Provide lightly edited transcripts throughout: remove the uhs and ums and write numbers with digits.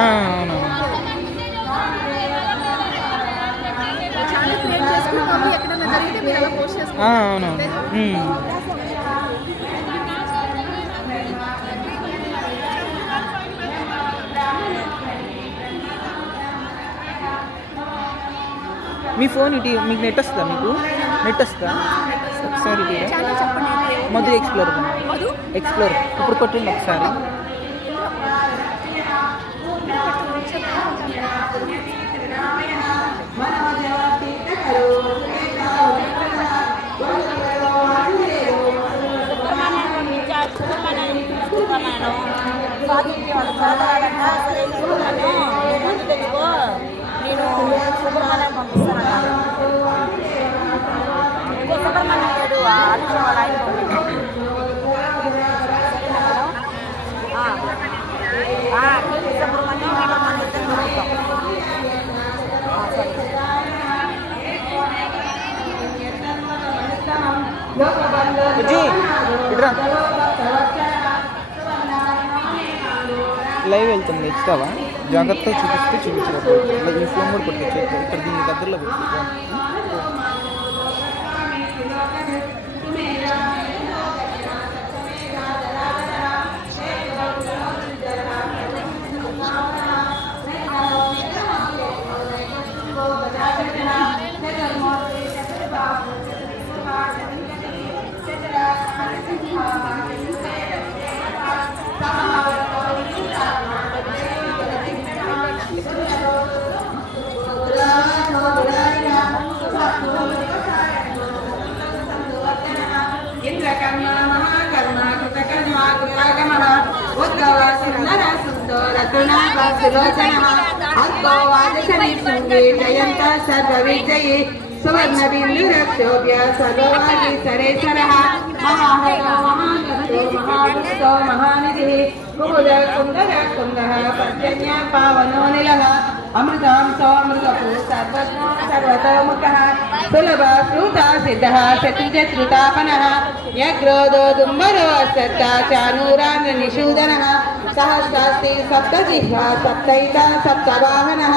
అవునవును. అవునవును. మీ ఫోన్ ఇటు మీకు నెట్ వస్తుందా? మీకు నెట్ వస్తుందా? ఒకసారి మధు ఎక్స్ప్లోర్ ఇప్పుడు కొట్టింది ఒకసారి. నేను సుబ్రహ్మణ్యం పంపిస్తాను. సుబ్రహ్మణ్యం లేదు, అనుష వాళ్ళ ఆయన సుబ్రహ్మణ్యం మన ఇద్దరు లైవ్ వెళ్తుంది, ఇస్తావా? జాగ్రత్తగా చూపిస్తే చూపించకపోతే ఈ ఫోన్ కూడా పట్టుకొచ్చు. ఇక్కడ దీని దగ్గరలో పెట్టుకో. జయంత సర్వ విజయే సువర్ణ బిందు రక్షోభ్య సర్వవాది సరేశ్వరః మహాభక్తో మహానిధి కుముద కుందర కుందః పర్జన్య పావనో నిలః అమృతాంశో అమృతపూ సర్వజ్ఞో సర్వతోముఖః సులభ శ్రుత సిద్ధః శత్రుజత్రుతాపనః యగ్రోదో దుంబరో అసత్త చానూరాన్ నిషూదనః సహస్రాస్తి సప్తజిహ్వా సప్తైత సప్తవాహనః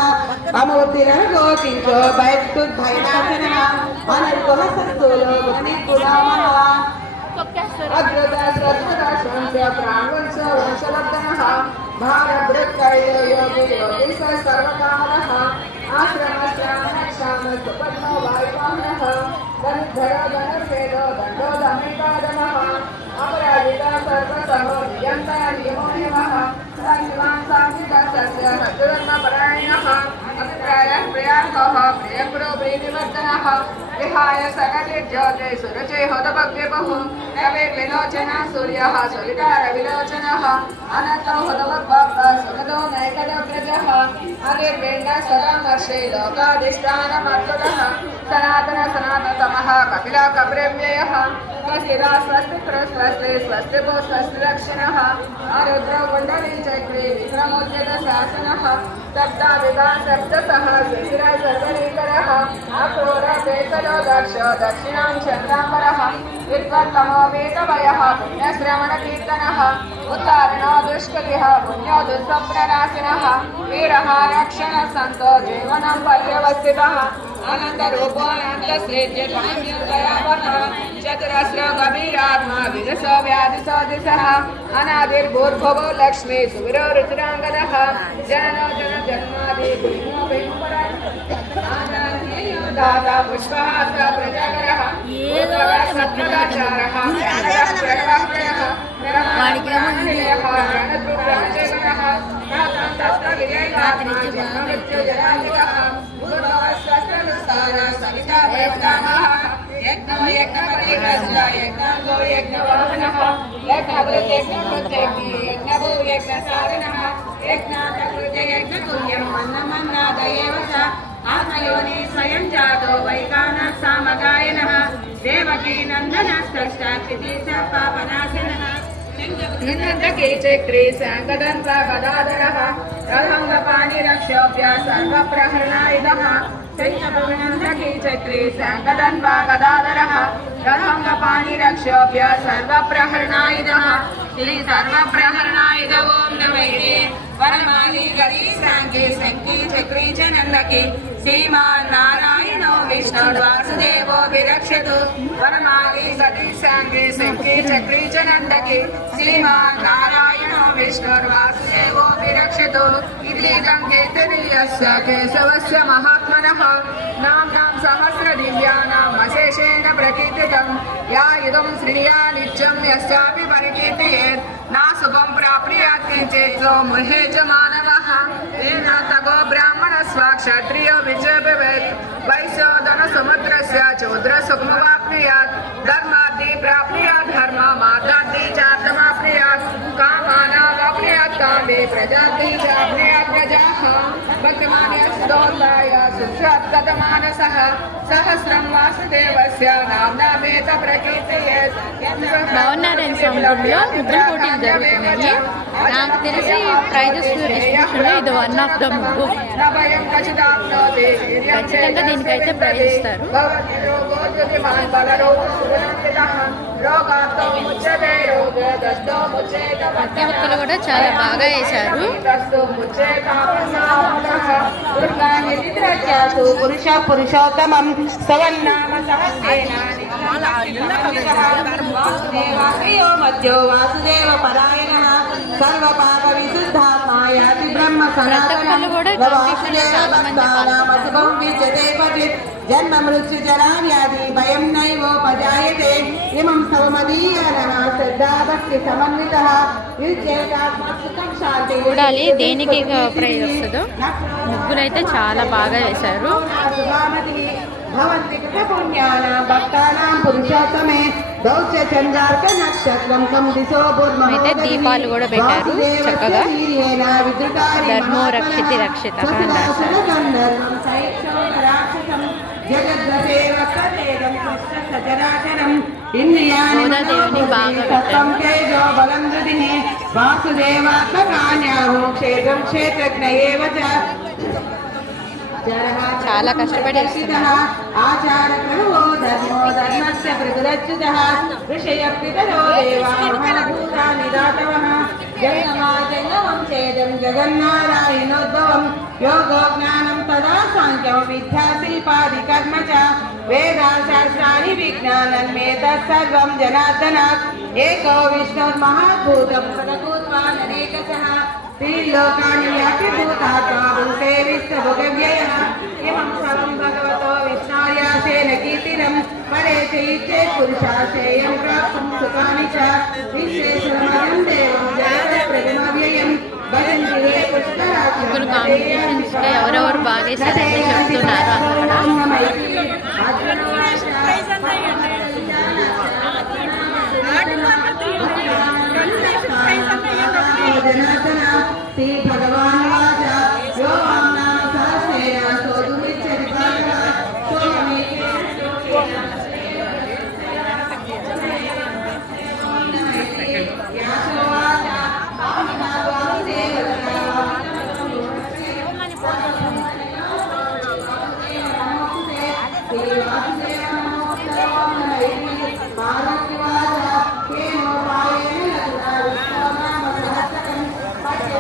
అమూర్తిరగోచించో భయస్తుద్భయనాశనః అనర్గః సత్తులో మునిపురామః అగ్రదాశ్రద్భుతాశ్వంస్య ప్రాణవంశ వంశలబ్ధనః భారభృత్కర్యో యోగి యోగి సర్వకామనః ఆశ్రమశ్రామశ్రామస్వపద్మో వాయువాహనః ధనుర్ధర ధనుర్వేదో దండో ధమికాదనః అపరాజిత సర్వసమో నియంత నియమో నియమః సంశివాన్ సాంసిక సస్య సత్యధర్మపరాయణః అభిప్రాయః ప్రియార్థః ప్రియపురో ప్రీతివర్ధనః విహాయ సగతి జ్యోతి సురుచి హోదభగ్యబహు నవేర్విలోచన సూర్యః సువితార విలోచనః అనంతో హోదభగ్భక్త సుగతో నైకదగ్రజః అనిర్విండ సదామర్షే లోకాధిష్టానమర్తులః సనాతన సనాతనతమః కపిల కపిరవ్యయః స్వస్తిదా స్వస్తి స్వస్తి స్వస్తి భూ స్వస్తి దక్షిణః ఆరుద్ర కుండలి చక్రే విక్రమోద్యత శాసనః సప్తాదిగా సప్తసః శిశిర సర్వనేకరః అక్రూర వేకలో దక్ష దక్షిణాం చంద్రాంబరః విద్వత్తమో వేదవయః పుణ్యశ్రవణ కీర్తనః ఉత్తారణో దుష్కృతిః పుణ్యో దుస్వప్ననాశినః వీరః రక్షణ సంతో జీవనం పర్యవస్థితః అనంతరూపో అనంతశ్రేజ్యమన్యోదయావః చతురస్ర గభీరాత్మా విజస వ్యాధిసో దిశః అనాదిర్భూర్భువో లక్ష్మీ సువిరో రుచిరాంగదః జననో జన జన్మాది భీమో దాతా పుష్పహాస ప్రజాకరః సత్ప్రదాచారః ప్రగవః నిర్మాణేయః రణద్రుగ్రహచేతనః నాథం తత్ర విజయగాత్మజన్మమృత్యుజరాజికః సవితా వేదామః యజ్ఞో యజ్ఞపతిగజ్జ యజ్ఞాంగో యజ్ఞవాహనః యజ్ఞభృత్యజ్ఞభృత్యజ్ఞి యజ్ఞభూ యజ్ఞసారిణః యజ్ఞాతకృత్య యజ్ఞతుల్యం మన్నమన్నాదయేవ చ ఆత్మయోని స్వయం జాతో వైకానః సామగాయనః దేవకీ నందనస్తష్టాక్షితి చ పాపనాశనః నిన్నకే చక్రే శాంగదంత గదాధరః రథంగపాణి రక్షోభ్య సర్వప్రహరణాయుధః చక్రే చక్రే శాంగదన్వా గదాధరః రథంగపాణి రక్షోభ్య సర్వప్రహరణాయుధః శ్రీ సర్వప్రహరణాయుధ ఓం నమః వరమాలి गरी सांगे शंकी चक्री च नंदकी श्रीमान नारायणो विष्णु वासुदेवो विरक्षतु वरमाली सती सांगे शंकी चक्री च नंदकी श्रीमान नारायणो विष्णु वासुदेवो विरक्षतु इदलीदं केतनीयस्य केशवस्य महात्मनः नाम्नां सहस्र दिव्यानाम् अशेषेण प्रकीर्तितं या इदं श्रिया नित्यं यस्यापि परिकीर्तयेत् ना शुभं प्राप्नुयात् किञ्चित् सो मुहे च मानवः येन तगो ब्राह्मणस्व क्षत्रियो विजयभवेत् वैश्यो धनसमुद्रस्य चूद्रसुखमवाप्नुयात् धर्माद्धि प्राप्नुयात् धर्म मार्गाद्धि चार्थमाप्नुयात् कामानावाप्नुयात् कामे प्रजाद्धि चाप्नुयात् प्रजाः भक्तिमान्यस्तोल्लाय सुस्वात्कतमानसः सहस्रं वासुदेवस्य नाम्नामेत प्रकीर्तयेत् బాగున్నారని సముద్రంలో ముగ్గురు పోటీలు జరుగుతున్నాయి. నాకు తెలిసి ప్రైజెస్ డిస్ట్రిబ్యూషన్లో ఇది వన్ ఆఫ్ ద ముగ్గు. ఖచ్చితంగా దీనికైతే ప్రైజ్ ఇస్తారు. ప్రతి ఒక్కరు కూడా చాలా బాగా వేశారు. పురుష పురుషోత్తమం సవన్నామ మధ్యో వాసుదేవ పరాయణ సర్వ పాప విశుద్ధాత్మాయాతి బ్రహ్మ ప్రతి కూడా కాంపిటీషన్లో చాలా మంది పాల్గొన్నారు. జన్మ మృత్యు జరా వ్యాధి భయం నైవోపజాయతే ఇమం సవమదీయనః శ్రద్ధాభక్తి సమన్వితః చూడాలి దేనికి ప్రైజ్ వస్తుందో. ముగ్గులైతే చాలా బాగా వేశారు. భవంతి పుణ్యానాం భక్తానాం పురుషోత్తమే దౌత్య చంద్రార్క నక్షత్రం కం దిశో బుర్మ అయితే దీపాలు కూడా పెట్టారు చక్కగా. ధర్మో రక్షితి రక్షిత అని రాశారు. గోదాదేవిని బాగా చాలా కష్టపడి వేస్తున్నారు. జగన్నారాయణోద్భవం యోగో జ్ఞానం తదా సాంఖ్యం విద్యా శిల్పాది కర్మ చ వేదాశాస్త్రాని విజ్ఞానన్మే తత్సర్వం జనార్దనాత్ ఏకో విష్ణుర్మహాభూతం సదభూత్వాననేకశః త్రిలోకాని యాతి భూతాత్మా భూతే విశ్వభుగవ్యయః ఇమం సర్వం భగవతో విష్ణార్యాసేన కీర్తినం పరే చైత్తే పురుషాశేయం ప్రాప్తుం సుఖాని చ విశ్వేశ్వరమయం దేవం జగత ప్రతిమవ్యయం ముగ్గురు కాంపిటీషన్స్ లో ఎవరెవరు బాగా వేశారంటే చెప్తున్నారు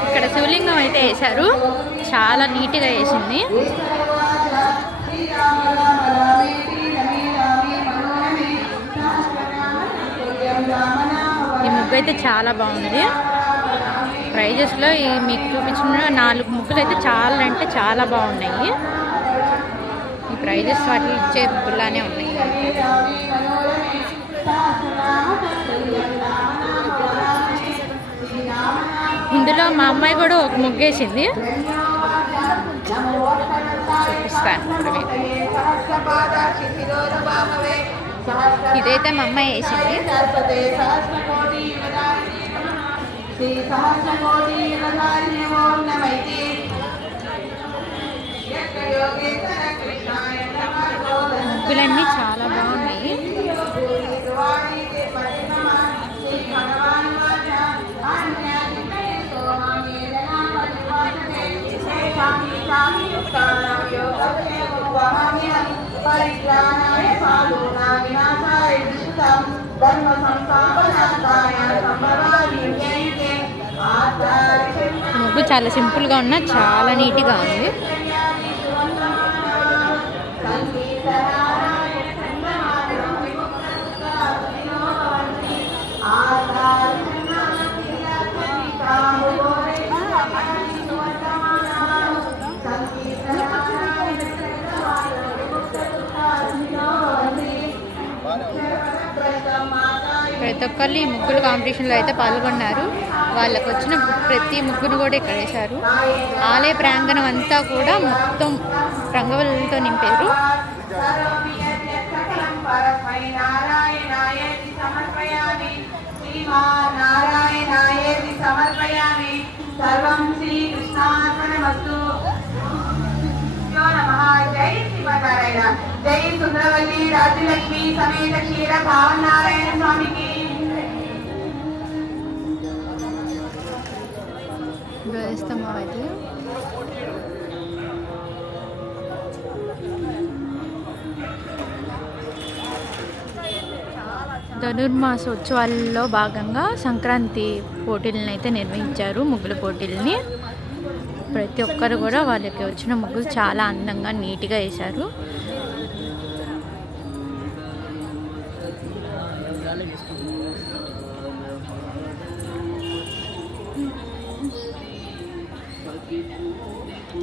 ఇక్కడ శివలింగం అయితే వేశారు. చాలా నీట్గా వేసింది. ఈ ముగ్గు అయితే చాలా బాగుంది. ప్రైజెస్లో ఈ మీకు చూపించిన 4 ముగ్గులు అయితే చాలా అంటే చాలా బాగున్నాయి. ఈ ప్రైజెస్ వాటికి ఇచ్చే ముగ్గులానే ఉన్నాయి. ఇందులో మా అమ్మాయి కూడా ఒక ముగ్గేసింది. చూపిస్తాను ఇప్పుడు మీకు. ఇదైతే మా అమ్మాయి వేసింది. ముగ్గులన్నీ చాలా బాగున్నాయి. ముగ్గు చాలా సింపుల్గా ఉన్నా చాలా నీట్గా ఉంది. ప్రతి ఒక్కళ్ళు ఈ ముగ్గుల కాంపిటీషన్లో అయితే పాల్గొన్నారు. వాళ్ళకు వచ్చిన ప్రతి ముగ్గును కూడా ఇక్కడ వేశారు. ఆలయ ప్రాంగణం అంతా కూడా మొత్తం రంగవల్లులతో నింపారు. జై సుందరవల్లి రాజ్యలక్ష్మి సమేత క్షీర భావనారాయణ స్వామికి. వేస్తామా అయితే ధనుర్మాస ఉత్సవాల్లో భాగంగా సంక్రాంతి పోటీలను అయితే నిర్వహించారు. ముగ్గుల పోటీలని ప్రతి ఒక్కరు కూడా వాళ్ళకి వచ్చిన ముగ్గులు చాలా అందంగా నీట్గా వేశారు.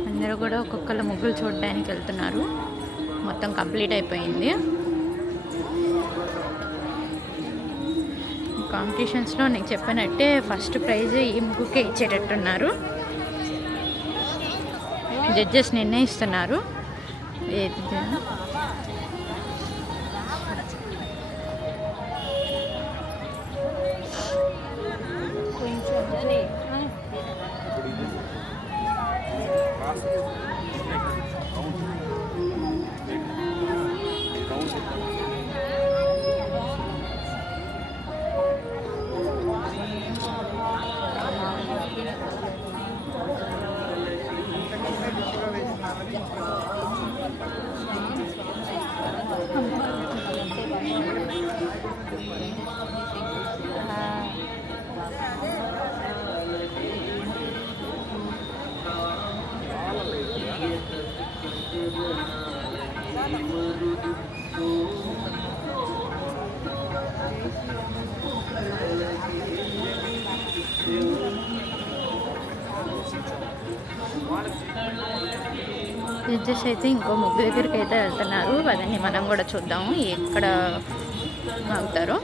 అందరూ కూడా ఒక్కొక్కళ్ళ ముగ్గులు చూడడానికి వెళ్తున్నారు. మొత్తం కంప్లీట్ అయిపోయింది. కాంపిటీషన్స్లో నేను చెప్పినట్టే ఫస్ట్ ప్రైజ్ ఈ ముగ్గుకే ఇచ్చేటట్టున్నారు. జడ్జెస్ నిర్ణయిస్తున్నారు. జడ్జెస్ అయితే ఇంకో ముగ్గు దగ్గరికి అయితే వెళ్తున్నారు. అదని మనం కూడా చూద్దాము ఎక్కడ అవుతారో.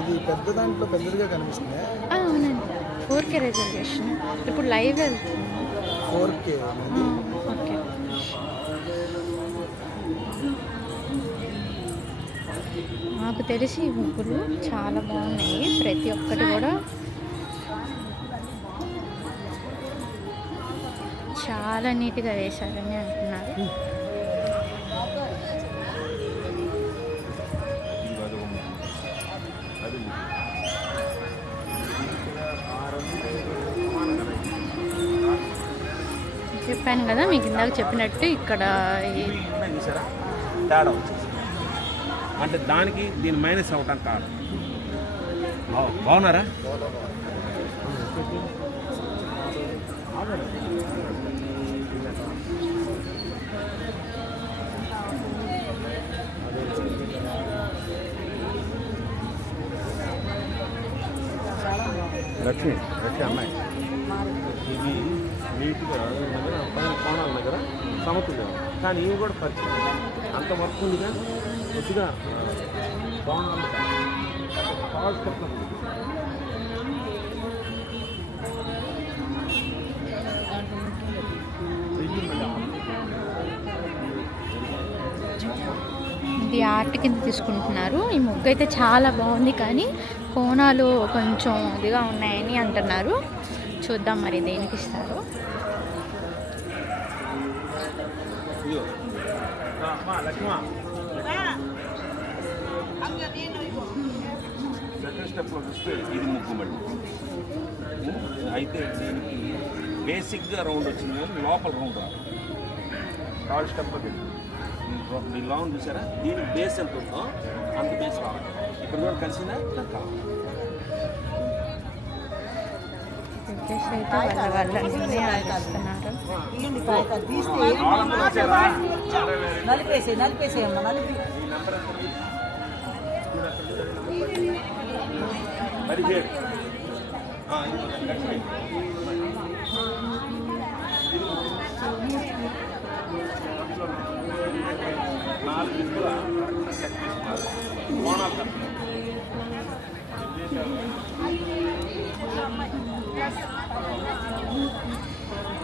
ఇది పెద్ద దాంట్లో పెద్దదిగా కనిపిస్తుంది. అవునండి, 4K రిజర్వేషన్. ఇప్పుడు లైవ్ వెళ్తుంది 4K. ఓకే. నాకు తెలిసి ఈ ముగ్గులు చాలా బాగున్నాయి. ప్రతి ఒక్కటి కూడా చాలా నీట్గా వేశారని అంటున్నారు. చెప్పాను కదా మీకు ఇందాక చెప్పినట్టు ఇక్కడ తేడా వచ్చేసి అంటే దానికి దీని మైనస్ అవటం కాదు. బాగున్నారా? లక్ష్మి అమ్మాయి ఇది నీట్గా పైన కోణాల దగ్గర సమతుల్యం, కానీ ఇవి కూడా పరిచయం అంత వర్క్ ఉంది. కానీ కొద్దిగా కోణాలు ఇది ఆర్ట్ కింద తీసుకుంటున్నారు. ఈ ముగ్గు అయితే చాలా బాగుంది, కానీ కోణాలు కొంచెం ఇదిగా ఉన్నాయని అంటున్నారు. చూద్దాం మరి దేనికి ఇస్తారు. సెకండ్ స్టెప్లో చూస్తే ఇది ముగ్గు మళ్ళీ అయితే దీనికి బేసిక్గా రౌండ్ వచ్చింది, కానీ లోపల రౌండ్ రాదు. థర్డ్ స్టెప్లో ఈ లాంగ్ చూసారా, దీనికి బేస్ ఎంత ఉందో అంత బేస్ కావాలి. ఇక్కడ కూడా కలిసిందా నాకు కావాలి. వచ్చేసి అయితే వాళ్ళన్నీ ఆడిస్తున్నారు. వాళ్ళందరూ వచ్చారా? నలిపేసేయమ్మా నలిపి 17.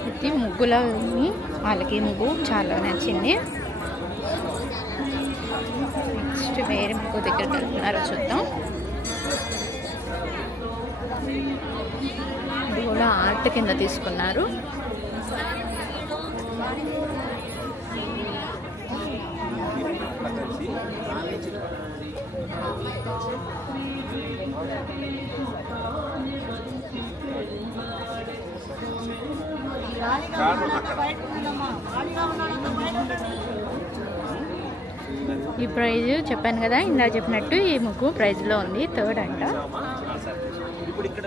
ఇది ముగ్గులని వాళ్ళకి ముగ్గు చాలా నచ్చింది. నెక్స్ట్ వేరే ముగ్గు దగ్గరికి వెళ్తున్నారో చూద్దాం. ఇది కూడా ఆర్ట్ కింద తీసుకున్నారు. ఈ ప్రైజ్ చెప్పాను కదా, ఇందా చెప్పినట్టు ఈ ముగ్గు ప్రైజ్లో ఉంది. 3rd అంట. ఇప్పుడు ఇక్కడ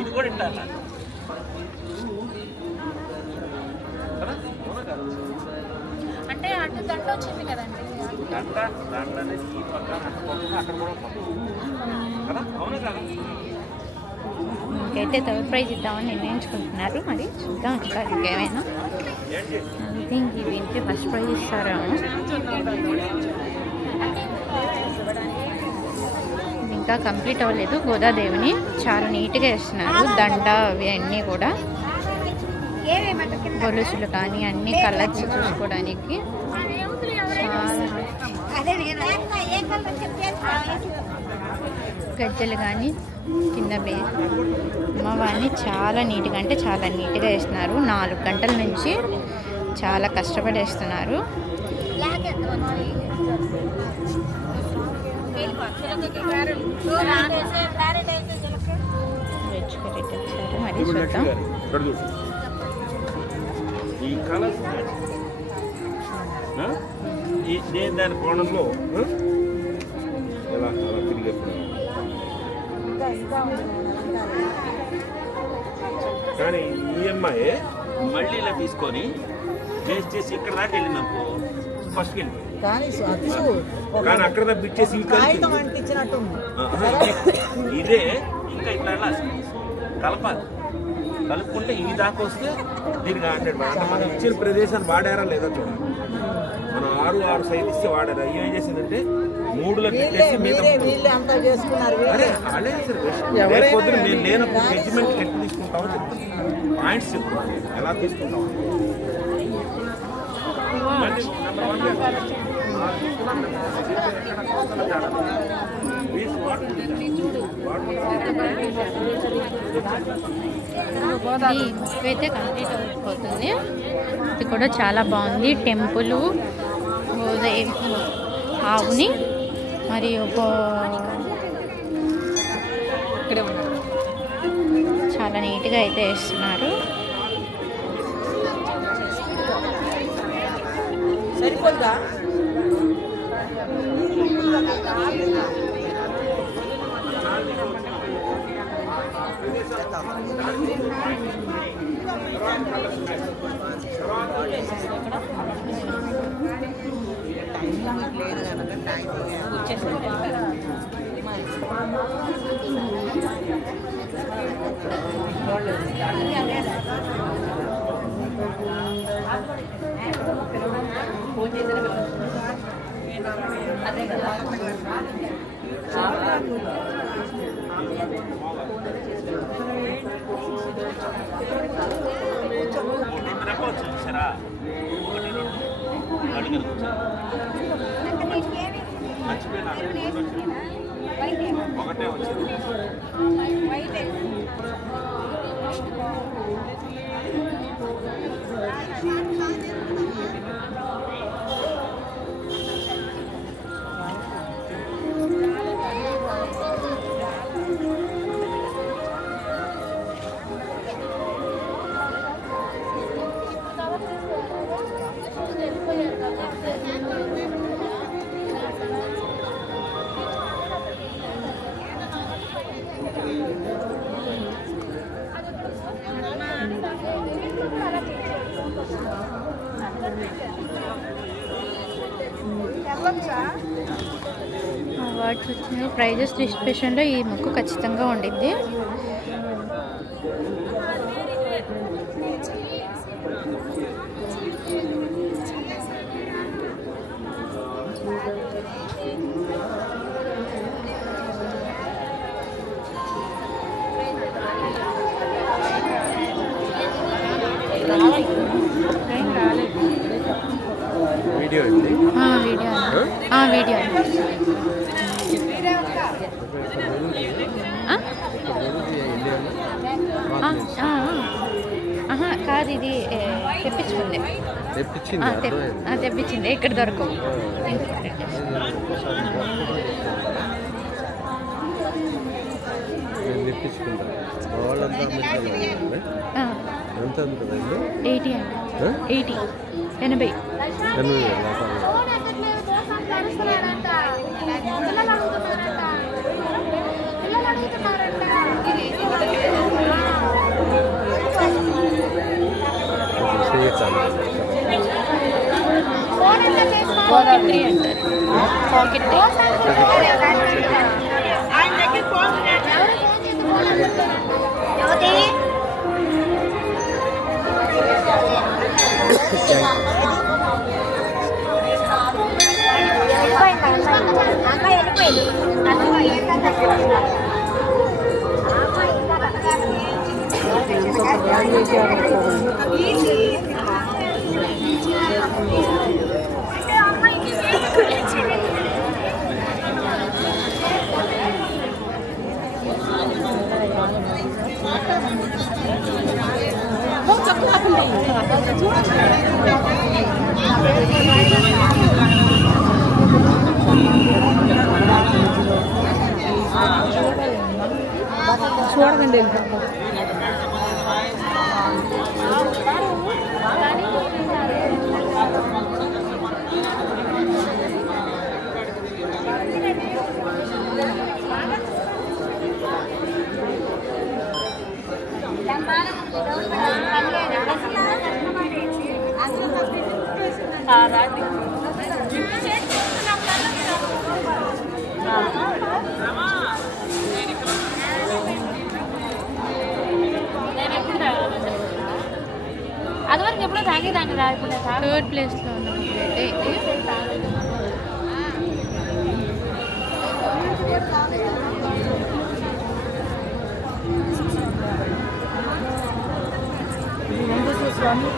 ఇది కూడా ఇట్లా అంటే అటు దండ వచ్చింది కదండి. దండ అనేది ఈ పక్కన అక్కడ కూడా కదా, అవునా కదా? ఇంకైతే 3rd ప్రైజ్ ఇద్దామని నిర్ణయించుకుంటున్నారు. మరి చూద్దాం ఇంకా ఇంకేమైనా. ఐ థింక్ ఇవి ఫస్ట్ ప్రైజ్ ఇస్తారేమో. ఇది ఇంకా కంప్లీట్ అవ్వలేదు. గోదాదేవిని చాలా నీట్గా వేస్తున్నారు. దండ అవి అన్నీ కూడా, గొలుసులు కానీ అన్నీ కలర్స్ చూసుకోవడానికి చాలా. గజ్జలు కానీ కింద అమ్మవారిని చాలా నీట్గా, అంటే చాలా నీట్గా వేస్తున్నారు. 4 గంటల నుంచి చాలా కష్టపడి వేస్తున్నారు. వెజ్ కర్రీ తెచ్చారు. మరి చూద్దాం. ఈ కలర్ దాని కోణంలో ఎలా అలా తిరిగి కానీ ఈఎంఐ మళ్ళీ ఇలా తీసుకొని బేస్ చేసి ఇక్కడ దాకా వెళ్ళినప్పుడు ఫస్ట్ వెళ్ళిపోయింది. కానీ అక్కడ దాకా బిచ్చేసి ఇదే ఇంకా ఇట్లా కలపాలి. కలుపుకుంటే ఈ దాకా వస్తే దీనికి 100 అంటే మనం ఇచ్చిన ప్రదేశాన్ని వాడారా లేదా చూడాలి. మనం 6 సైజ్ ఇస్తే వాడారా. ఏం చేసిందంటే 3లో పెట్టేసి పొద్దున నేను లేనప్పుడు జడ్జిమెంట్ ఎట్లా తీసుకుంటామో చెప్తాను. పాయింట్స్ చెప్తాను ఎలా తీసుకుంటాం. ఈ బుక్ అయితే కంప్లీట్ అయిపోతుంది. ఇది కూడా చాలా బాగుంది. టెంపుల్ ఆవుని మరియు చాలా నీట్గా అయితే వేస్తున్నారు. సరిపోద్దా? చూసారా, 1, 2 అడిగారు మర్చిపోయినా ఒకటే వచ్చింది. అవార్డ్స్ వచ్చిన ప్రైజెస్ డిస్ట్రిబ్యూషన్లో ఈ ముగ్గు ఖచ్చితంగా ఉండిద్ది. వీడియో అండి. వీడియో కాదు, ఇది తెప్పించుకుంది. తెప్పించింది, ఇక్కడ దొరకవు. తెప్పించుకుంటా వాళ్ళంతా 80 అండి. 80 పాకెట్ అంటారు. పాకెట్ చూడకండి. అదివరకు ఎప్పుడో తాగేదాన్ని రా, ఇప్పుడు 3rd ప్లేస్లో ఉన్నాం ఇప్పుడైతే. స్వామి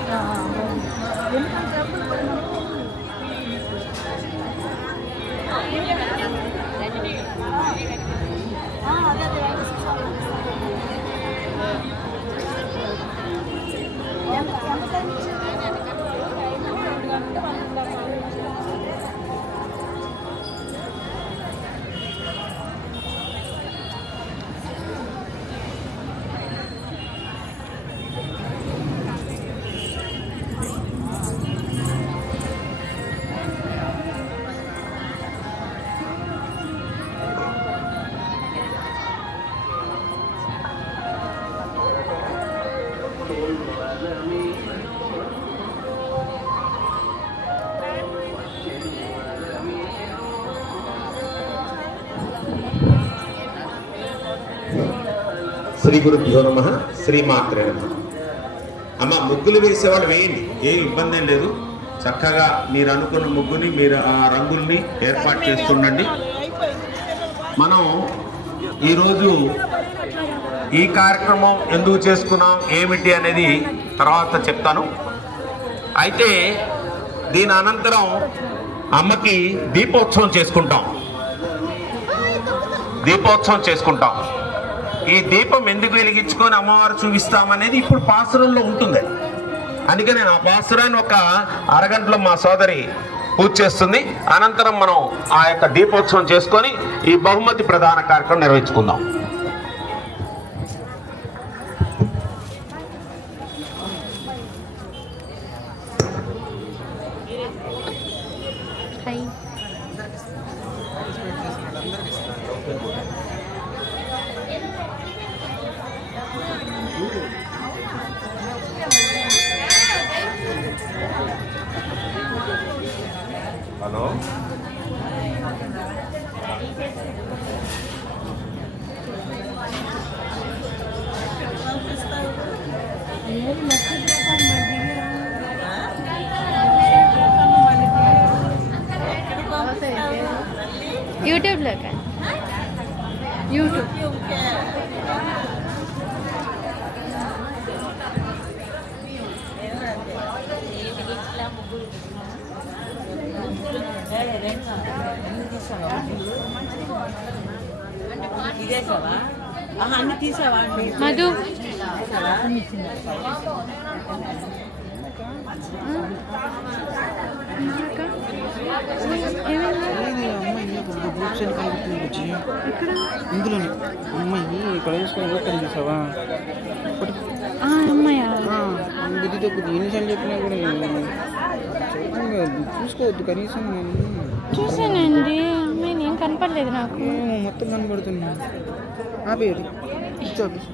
శ్రీ గురుభ్యో నమః. శ్రీమాత్రే నమః. అమ్మ, ముగ్గులు వేసేవాళ్ళు వేయండి, ఏం ఇబ్బంది ఏం లేదు. చక్కగా మీరు అనుకున్న ముగ్గుని మీరు ఆ రంగుల్ని ఏర్పాటు చేస్తుండండి. మనం ఈరోజు ఈ కార్యక్రమం ఎందుకు చేసుకున్నాం ఏమిటి అనేది తర్వాత చెప్తాను. అయితే దీని అనంతరం అమ్మకి దీపోత్సవం చేసుకుంటాం. ఈ దీపం ఎందుకు వెలిగించుకొని అమ్మవారు చూపిస్తామనేది ఇప్పుడు పాసురంలో ఉంటుంది. అందుకని ఆ పాసురాన్ని ఒక అరగంటలో మా సోదరి పూజ చేస్తుంది. అనంతరం మనం ఆ యొక్క దీపోత్సవం చేసుకొని ఈ బహుమతి ప్రదాన కార్యక్రమం నిర్వహించుకుందాం. హలో. యూట్యూబ్లో కానీ యూట్యూబ్ అన్ని తీసావా మధు ఏది అమ్మాయి గ్రూప్స్ అని కనిపిస్తుంది బుజ్జి. ఇందులోనే అమ్మాయి ఇక్కడ చూసుకొని ఓపెన్ చేసావా అమ్మాయా బుద్ధి తగ్గుద్ది ఎన్నిసార్లు చెప్పినా కూడా చూసుకోవద్దు కనీసం చూసానండి అమ్మాయి నేను కనపడలేదు నాకు మొత్తం కనబడుతున్నా ఆపేది ఇచ్చి ఆపేసి